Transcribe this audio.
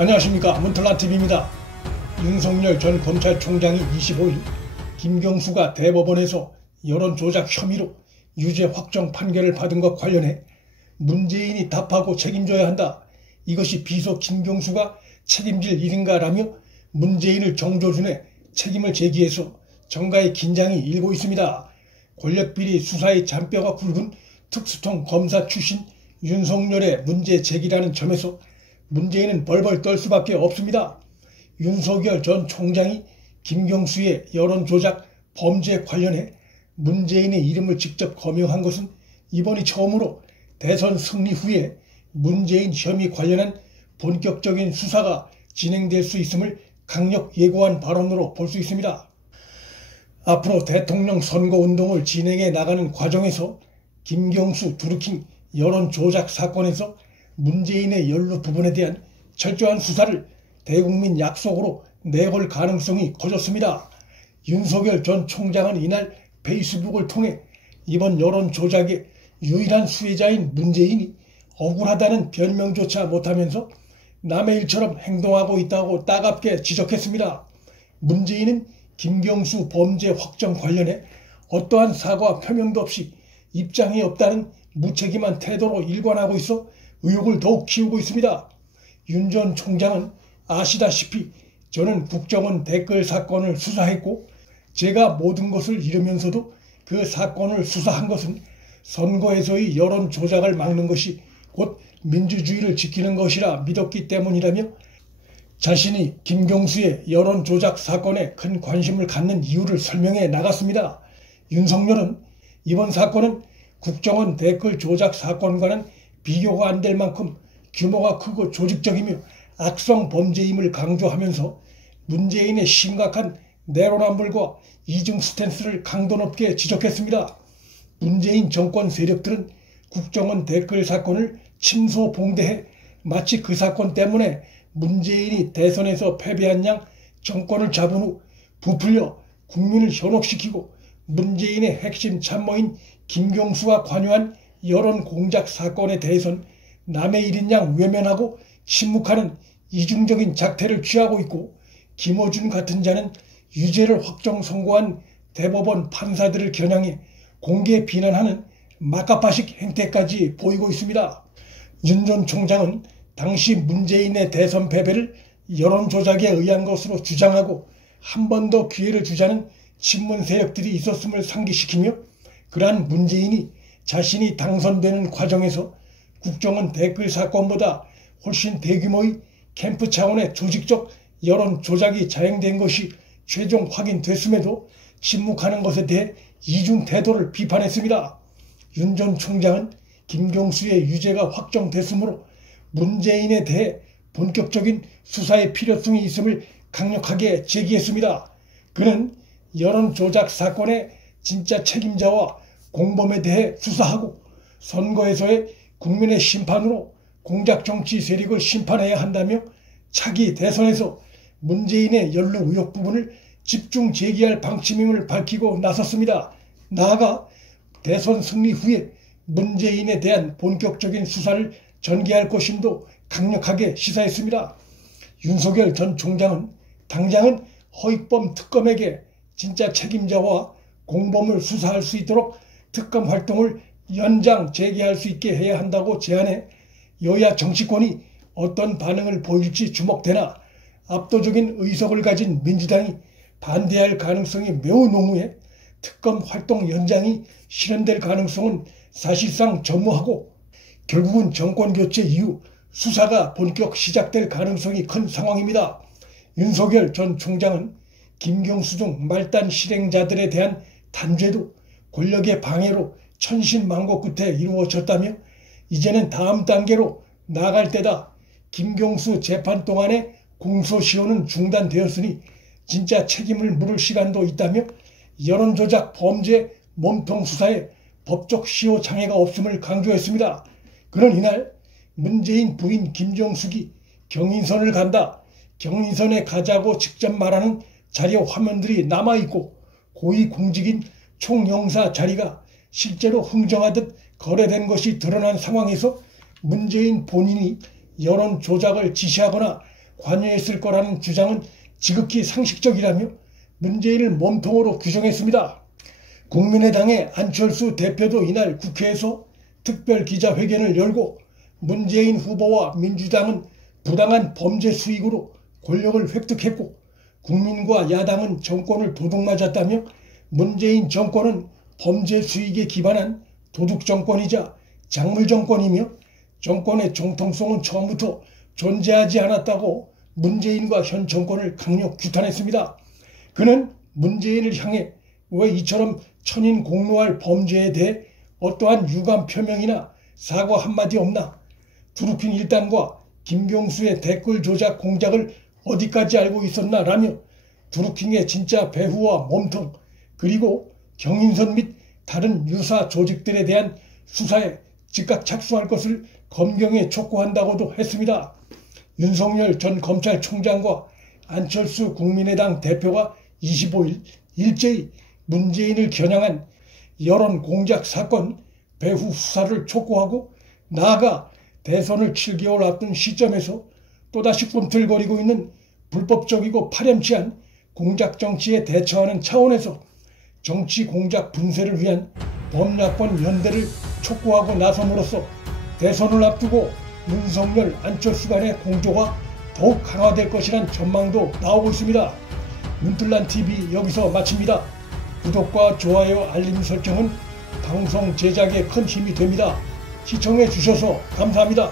안녕하십니까, 문틀란TV입니다. 윤석열 전 검찰총장이 25일 김경수가 대법원에서 여론조작 혐의로 유죄 확정 판결을 받은 것 관련해 문재인이 답하고 책임져야 한다, 이것이 비속 김경수가 책임질 일인가 라며 문재인을 정조준해 책임을 제기해서 정가의 긴장이 일고 있습니다. 권력비리 수사의 잔뼈가 굵은 특수통 검사 출신 윤석열의 문제 제기라는 점에서 문재인은 벌벌 떨 수밖에 없습니다. 윤석열 전 총장이 김경수의 여론조작 범죄 관련해 문재인의 이름을 직접 거명한 것은 이번이 처음으로 대선 승리 후에 문재인 혐의 관련한 본격적인 수사가 진행될 수 있음을 강력 예고한 발언으로 볼 수 있습니다. 앞으로 대통령 선거운동을 진행해 나가는 과정에서 김경수 드루킹 여론조작 사건에서 문재인의 연루 부분에 대한 철저한 수사를 대국민 약속으로 내걸 가능성이 커졌습니다. 윤석열 전 총장은 이날 페이스북을 통해 이번 여론조작의 유일한 수혜자인 문재인이 억울하다는 변명조차 못하면서 남의 일처럼 행동하고 있다고 따갑게 지적했습니다. 문재인은 김경수 범죄 확정 관련해 어떠한 사과와 표명도 없이 입장이 없다는 무책임한 태도로 일관하고 있어 의혹을 더욱 키우고 있습니다. 윤 전 총장은 아시다시피 저는 국정원 댓글 사건을 수사했고 제가 모든 것을 잃으면서도 그 사건을 수사한 것은 선거에서의 여론 조작을 막는 것이 곧 민주주의를 지키는 것이라 믿었기 때문이라며 자신이 김경수의 여론 조작 사건에 큰 관심을 갖는 이유를 설명해 나갔습니다. 윤석열은 이번 사건은 국정원 댓글 조작 사건과는 비교가 안 될 만큼 규모가 크고 조직적이며 악성 범죄임을 강조하면서 문재인의 심각한 내로남불과 이중 스탠스를 강도 높게 지적했습니다. 문재인 정권 세력들은 국정원 댓글 사건을 침소봉대해 마치 그 사건 때문에 문재인이 대선에서 패배한 양 정권을 잡은 후 부풀려 국민을 현혹시키고 문재인의 핵심 참모인 김경수가 관여한 여론 공작 사건에 대해선 남의 일인 양 외면하고 침묵하는 이중적인 작태를 취하고 있고, 김어준 같은 자는 유죄를 확정 선고한 대법원 판사들을 겨냥해 공개 비난하는 막가파식 행태까지 보이고 있습니다. 윤 전 총장은 당시 문재인의 대선 패배를 여론조작에 의한 것으로 주장하고 한 번 더 기회를 주자는 친문 세력들이 있었음을 상기시키며, 그러한 문재인이 자신이 당선되는 과정에서 국정원 댓글 사건보다 훨씬 대규모의 캠프 차원의 조직적 여론 조작이 자행된 것이 최종 확인됐음에도 침묵하는 것에 대해 이중 태도를 비판했습니다. 윤 전 총장은 김경수의 유죄가 확정됐으므로 문재인에 대해 본격적인 수사의 필요성이 있음을 강력하게 제기했습니다. 그는 여론 조작 사건의 진짜 책임자와 공범에 대해 수사하고 선거에서의 국민의 심판으로 공작 정치 세력을 심판해야 한다며 차기 대선에서 문재인의 연루 의혹 부분을 집중 제기할 방침임을 밝히고 나섰습니다. 나아가 대선 승리 후에 문재인에 대한 본격적인 수사를 전개할 것임도 강력하게 시사했습니다. 윤석열 전 총장은 당장은 허익범 특검에게 진짜 책임자와 공범을 수사할 수 있도록 특검 활동을 연장 재개할 수 있게 해야 한다고 제안해 여야 정치권이 어떤 반응을 보일지 주목되나 압도적인 의석을 가진 민주당이 반대할 가능성이 매우 농후해 특검 활동 연장이 실현될 가능성은 사실상 전무하고 결국은 정권 교체 이후 수사가 본격 시작될 가능성이 큰 상황입니다. 윤석열 전 총장은 김경수 등 말단 실행자들에 대한 단죄도 권력의 방해로 천신만고 끝에 이루어졌다며 이제는 다음 단계로 나아갈 때다. 김경수 재판 동안의 공소시효는 중단되었으니 진짜 책임을 물을 시간도 있다며 여론조작 범죄 몸통 수사에 법적 시효 장애가 없음을 강조했습니다. 그는 이날 문재인 부인 김정숙이 경인선을 간다, 경인선에 가자고 직접 말하는 자료 화면들이 남아있고 고위공직인 총영사 자리가 실제로 흥정하듯 거래된 것이 드러난 상황에서 문재인 본인이 여론 조작을 지시하거나 관여했을 거라는 주장은 지극히 상식적이라며 문재인을 몸통으로 규정했습니다. 국민의당의 안철수 대표도 이날 국회에서 특별 기자회견을 열고 문재인 후보와 민주당은 부당한 범죄 수익으로 권력을 획득했고 국민과 야당은 정권을 도둑맞았다며 문재인 정권은 범죄 수익에 기반한 도둑 정권이자 작물 정권이며 정권의 정통성은 처음부터 존재하지 않았다고 문재인과 현 정권을 강력 규탄했습니다. 그는 문재인을 향해 왜 이처럼 천인공노할 범죄에 대해 어떠한 유감 표명이나 사과 한마디 없나? 드루킹 일당과 김경수의 댓글 조작 공작을 어디까지 알고 있었나 라며 드루킹의 진짜 배후와 몸통 그리고 경인선 및 다른 유사 조직들에 대한 수사에 즉각 착수할 것을 검경에 촉구한다고도 했습니다. 윤석열 전 검찰총장과 안철수 국민의당 대표가 25일 일제히 문재인을 겨냥한 여론 공작 사건 배후 수사를 촉구하고 나아가 대선을 7개월 앞둔 시점에서 또다시 꿈틀거리고 있는 불법적이고 파렴치한 공작 정치에 대처하는 차원에서 정치 공작 분쇄를 위한 범야권 연대를 촉구하고 나섬으로써 대선을 앞두고 윤석열, 안철수 간의 공조가 더욱 강화될 것이란 전망도 나오고 있습니다. 문틀란TV 여기서 마칩니다. 구독과 좋아요, 알림 설정은 방송 제작에 큰 힘이 됩니다. 시청해 주셔서 감사합니다.